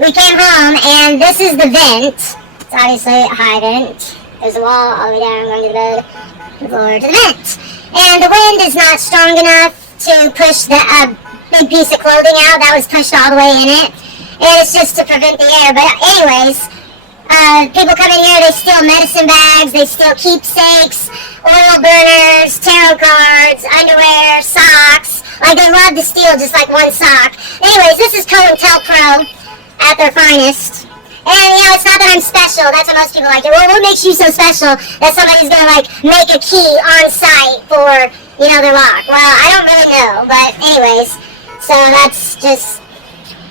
we came home, and this is the vent. It's obviously a hydrant. There's a wall all the way down, going to the bed, the floor to the vent. And the wind is not strong enough to push the big piece of clothing out. That was pushed all the way in it. And it's just to prevent the air. But anyways, people come in here, they steal medicine bags, they steal keepsakes, oil burners, tarot cards, underwear, socks. Like, they love to steal just like one sock. Anyways, this is COINTELPRO at their finest. And, you know, it's not that I'm special. That's what most people like. Well, what makes you so special that somebody's going to, like, make a key on site for, you know, their lock? Well, I don't really know. But anyways, so that's just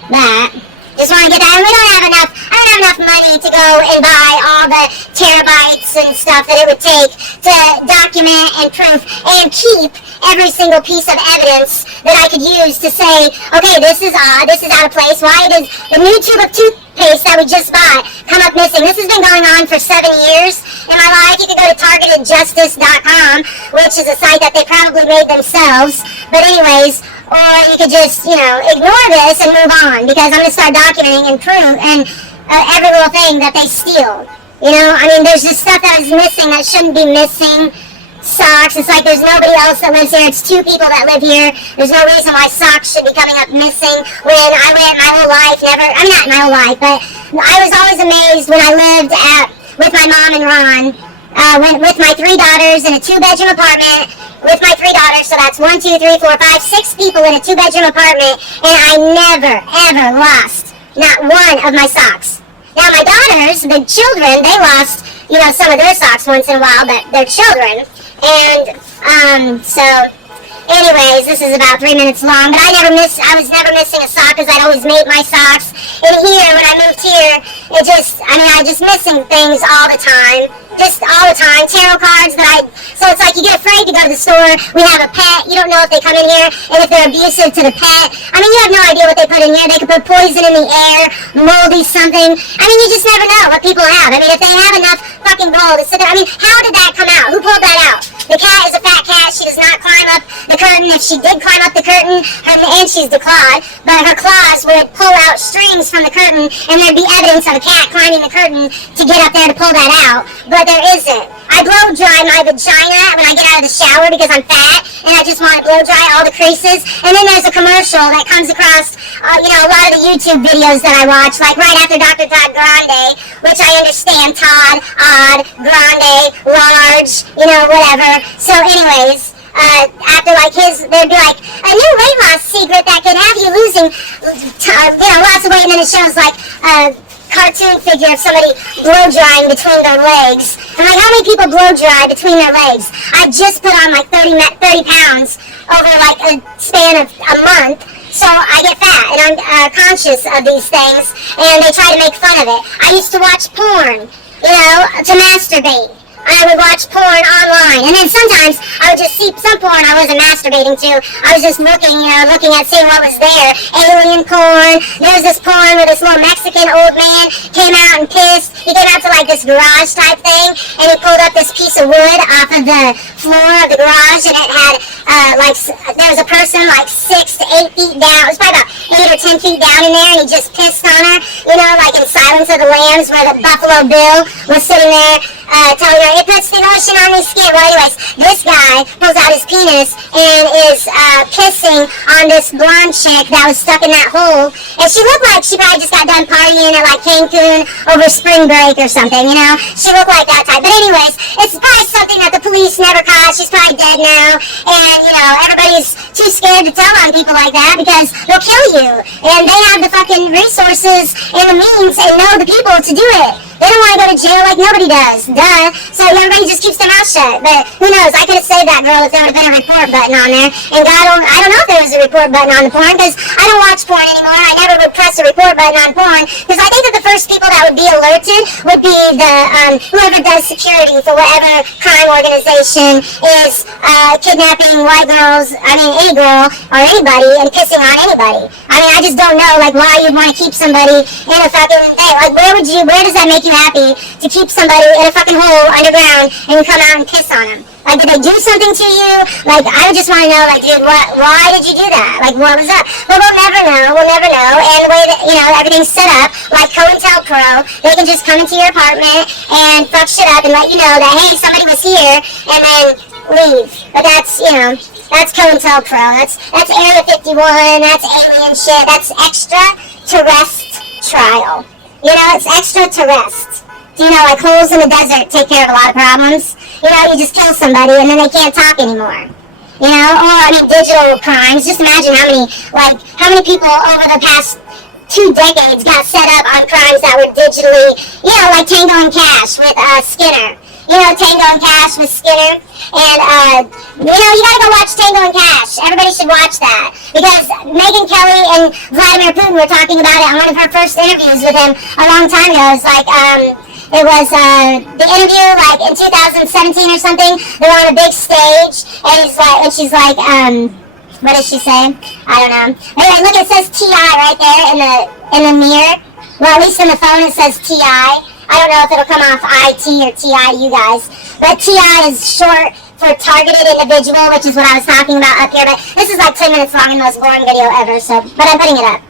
that. Just want to get that. And I don't have enough money to go and buy all the terabytes and stuff that it would take to document and proof and keep every single piece of evidence that I could use to say, okay, this is odd, this is out of place. Why does the new tube of toothpaste that we just bought come up missing? This has been going on for 7 years in my life. You can go to targetedjustice.com, which is a site that they probably made themselves. But anyways, or you could just, you know, ignore this and move on, because I'm going to start documenting and prove and every little thing that they steal. You know, I mean, there's just stuff that is missing that shouldn't be missing. Socks, it's like there's nobody else that lives here. It's 2 people that live here. There's no reason why socks should be coming up missing when I went my whole life, not my whole life, but I was always amazed when I lived with my mom and Ron, with my 3 daughters in a 2-bedroom apartment, with my 3 daughters, so that's 1, 2, 3, 4, 5, 6 people in a 2-bedroom apartment, and I never, ever lost not one of my socks. Now my daughters, the children, they lost, you know, some of their socks once in a while, but they're children. And, so, anyways, this is about 3 minutes long, but I was never missing a sock, because I'd always made my socks. And here, when I moved here, I just missing things all the time. Just all the time. Tarot cards so it's like you get afraid to go to the store. We have a pet. You don't know if they come in here and if they're abusive to the pet. I mean, you have no idea what they put in here. They could put poison in the air, moldy something. I mean, you just never know what people have. I mean, if they have enough fucking gold to sit there. I mean, how did that come out? Who pulled that out? The cat is a fat cat. She does not climb up the curtain. If she did climb up the curtain, and she's declawed, but her claws would pull out strings from the curtain, and there'd be evidence of a cat climbing the curtain to get up there to pull that out. But there isn't. I blow dry my vagina when I get out of the shower because I'm fat, and I just want to blow dry all the creases. And then there's a commercial that comes across, you know, a lot of the YouTube videos that I watch, like right after Dr. Todd Grande, which I understand, Todd, odd, Grande, large, you know, whatever. So anyways, after like there'd be like a new weight loss secret that could have you losing, you know, lots of weight, and then it shows like cartoon figure of somebody blow drying between their legs. I'm like, how many people blow dry between their legs? I just put on like 30 pounds over like a span of a month. So I get fat, and I'm conscious of these things, and they try to make fun of it. I used to watch porn, you know, to masturbate. I would watch porn online, and then sometimes I would just see some porn I wasn't masturbating to. I was just looking at seeing what was there. Alien porn. There was this porn where this little Mexican old man came out and pissed. He came out to like this garage type thing, and he pulled up this piece of wood off of the floor of the garage, and it had there was a person like 6 to 8 feet down. It was probably about 8 or 10 feet down in there, and he just pissed on her. You know, like in Silence of the Lambs, where the Buffalo Bill was sitting there telling her, it puts the lotion on his skin. Well, anyways, this guy pulls out his penis and is pissing on this blonde chick that was stuck in that hole. And she looked like she probably just got done partying at like Cancun over spring break or something, you know? She looked like that type. But anyways, it's probably something that the police never caught. She's probably dead now. And, you know, everybody's too scared to tell on people like that because they'll kill you. And they have the fucking resources and the means and know the people to do it. They don't want to go to jail like nobody does. Duh. So everybody just keeps their mouth shut. But who knows? I could have saved that girl if there would have been a report button on there. And I don't know if there was a report button on the porn because I don't watch porn anymore. I never would press a report button on porn because I think that the first people that would be alerted would be the whoever does security for whatever crime organization is kidnapping white girls, any girl or anybody and pissing on anybody. I mean, I just don't know like why you'd want to keep somebody in a fucking thing. Like where does that make you you happy to keep somebody in a fucking hole underground and come out and piss on them? Like, did they do something to you? Like, I just want to know, like, dude, why did you do that? Like, what was up? But we'll never know. We'll never know. And the way that, you know, everything's set up, like COINTELPRO, they can just come into your apartment and fuck shit up and let you know that, hey, somebody was here, and then leave. But that's, you know, that's COINTELPRO. That's Area 51. That's alien shit. That's extraterrestrial. You know, it's extraterrestrial. You know, like holes in the desert take care of a lot of problems. You know, you just kill somebody and then they can't talk anymore. You know, or I mean, digital crimes. Just imagine how many people over the past 2 decades got set up on crimes that were digitally, you know, like Tango and Cash with Skinner. You know, Tango and Cash with Skinner. And, you know, you gotta go watch Tango and Cash. Everybody should watch that. Because Megyn Kelly and Vladimir Putin were talking about it on one of her first interviews with him a long time ago. It's like, it was the interview like in 2017 or something. They're on a big stage, and she's like, what does she say? I don't know. Anyway, look, it says TI right there in the mirror. Well, at least in the phone it says TI. I don't know if it'll come off IT or TI, you guys. But TI is short for targeted individual, which is what I was talking about up here. But this is like 10 minutes long and the most boring video ever. So, but I'm putting it up.